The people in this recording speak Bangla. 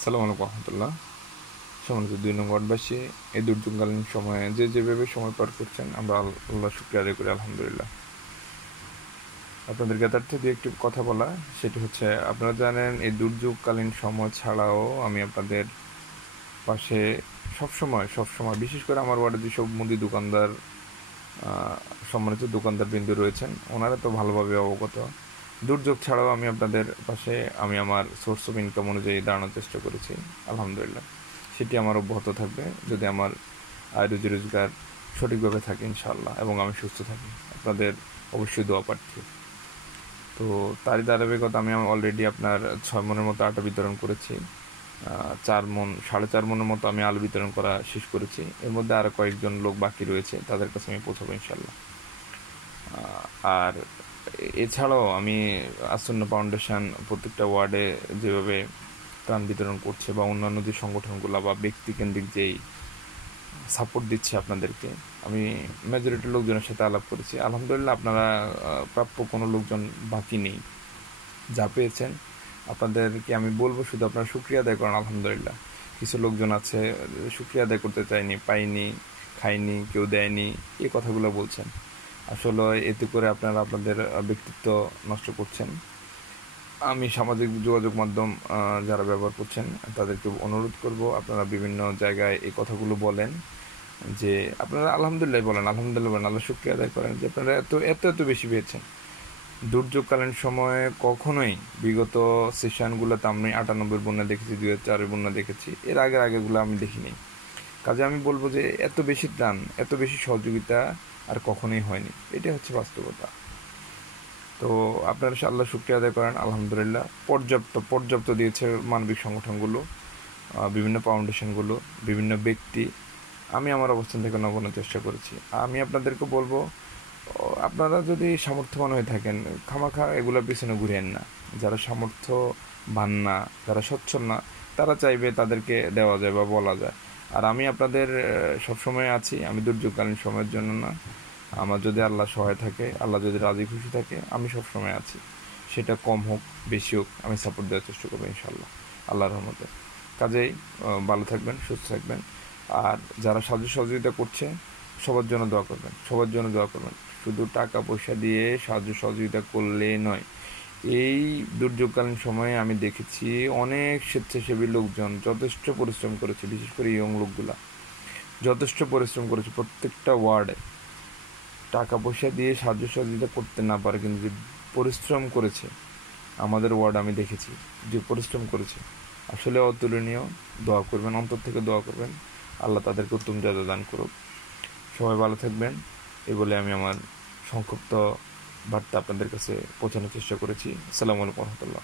আসসালামু আলাইকুম রহমতুল্লাহ। সম্মানিত ২ নং ওয়ার্ডবাসী, এই দুর্যোগকালীন সময়ে যে যেভাবে সময় পার করছেন আমরা আল্লাহ শুকরিয়া আদায় করি, আলহামদুলিল্লাহ। আপনাদের জ্ঞাতার্থে দিয়ে একটি কথা বলা, সেটি হচ্ছে, আপনারা জানেন এই দুর্যোগকালীন সময় ছাড়াও আমি আপনাদের পাশে সবসময় সবসময়, বিশেষ করে আমার ওয়ার্ডে যেসব মুদি দোকানদার, সম্মানিত দোকানদার বিন্দু রয়েছেন, ওনারা তো ভালোভাবে অবগত। দুর্যোগ ছাড়াও আমি আপনাদের পাশে, আমি আমার সোর্স অফ ইনকাম অনুযায়ী দাঁড়ানোর চেষ্টা করেছি, আলহামদুলিল্লাহ। সেটি আমার অব্যাহত থাকবে যদি আমার আয় রুজি রোজগার সঠিকভাবে থাকে ইনশাআল্লাহ, এবং আমি সুস্থ থাকি। আপনাদের অবশ্যই দোয়া প্রার্থী। তো তারই ধারাবাহিকতা আমি অলরেডি আপনার 6 মনের মতো আটা বিতরণ করেছি। 4 মন, 4.5 মনের মতো আমি আলু বিতরণ করা শেষ করেছি। এর মধ্যে আরও কয়েকজন লোক বাকি রয়েছে, তাদের কাছে আমি পৌঁছাবো ইনশাল্লাহ। আর এছাড়াও আমি আসন্ন ফাউন্ডেশন প্রত্যেকটা ওয়ার্ডে যেভাবে ত্রাণ বিতরণ করছে, বা অন্যান্য যে সংগঠনগুলো বা ব্যক্তিকেন্দ্রিক যেই সাপোর্ট দিচ্ছে আপনাদেরকে, আমি মেজরিটি লোকজনের সাথে আলাপ করেছি, আলহামদুলিল্লাহ। আপনারা প্রাপ্য কোনো লোকজন বাকি নেই। যা পেয়েছেন আপনাদেরকে আমি বলবো শুধু আপনারা শুকরিয়া আদায় করেন, আলহামদুলিল্লাহ। কিছু লোকজন আছে শুকরিয়া আদায় করতে চায়নি, পাইনি, খাইনি, কেউ দেয়নি, এই কথাগুলো বলছেন। আসলে এতে করে আপনারা আপনাদের ব্যক্তিত্ব নষ্ট করছেন। আমি সামাজিক যোগাযোগ মাধ্যম যারা ব্যবহার করছেন তাদেরকে অনুরোধ করব, আপনারা বিভিন্ন জায়গায় এই কথাগুলো বলেন, যে আপনারা আলহামদুলিল্লাহ বলেন, আলহামদুলিল্লাহ বলেন, আল্লাহ শুকরিয়া আদায় করেন যে আপনারা এত এত এত বেশি পেয়েছেন। দুর্যোগকালীন সময়ে কখনোই বিগত সেশনগুলোতে আমি 98 বন্যা দেখেছি, 2004 বন্যা দেখেছি, এর আগেগুলো আমি দেখিনি। কাজে আমি বলবো যে এত বেশি ত্রাণ, এত বেশি সহযোগিতা আর কখনোই হয়নি। এটা হচ্ছে বাস্তবতা। তো আপনারা আল্লাহ শুকরিয়া আদায় করেন, আলহামদুলিল্লাহ। পর্যাপ্ত পর্যাপ্ত দিয়েছে মানবিক সংগঠনগুলো, বিভিন্ন ফাউন্ডেশনগুলো, বিভিন্ন ব্যক্তি। আমি আমার অবস্থান থেকে নগণ্য চেষ্টা করেছি। আমি আপনাদেরকে বলবো, আপনারা যদি সামর্থ্যবান হয়ে থাকেন, খামাখা এগুলোর পিছনে ঘুরেন না। যারা সামর্থ্যবান না, যারা সচ্ছল না, তারা চাইবে তাদেরকে দেওয়া যায় বা বলা যায়। আর আমি আপনাদের সবসময় আছি। আমি দুর্যোগকালীন সময়ের জন্য না, আমার যদি আল্লাহ সহায় থাকে, আল্লাহ যদি রাজি খুশি থাকে, আমি সবসময় আছি। সেটা কম হোক বেশি হোক, আমি সাপোর্ট দেওয়ার চেষ্টা করবো ইনশাল্লাহ, আল্লাহর রহমতে। কাজেই ভালো থাকবেন, সুস্থ থাকবেন। আর যারা সাহায্য সহযোগিতা করছে, সবার জন্য দোয়া করবেন, সবার জন্য দোয়া করবেন। শুধু টাকা পয়সা দিয়ে সাহায্য সহযোগিতা করলে নয়। এই দুর্যোগকালীন সময়ে আমি দেখেছি অনেক স্বেচ্ছাসেবী লোকজন যথেষ্ট পরিশ্রম করেছে, বিশেষ করে ইয়ং লোকগুলা যথেষ্ট পরিশ্রম করেছে। প্রত্যেকটা ওয়ার্ডে টাকা পয়সা দিয়ে সাহায্য সহযোগিতা করতে না পারে, কিন্তু যে পরিশ্রম করেছে, আমাদের ওয়ার্ড আমি দেখেছি যে পরিশ্রম করেছে, আসলে অতুলনীয়। দোয়া করবেন, অন্তর থেকে দোয়া করবেন, আল্লাহ তাদেরকে উত্তম জাযা দান করুক। সবাই ভালো থাকবেন, এই বলে আমি আমার সংক্ষিপ্ত বার্তা আপনাদের কাছে পৌঁছানোর চেষ্টা করেছি। আসসালামু আলাইকুম রহমতুল্লাহ।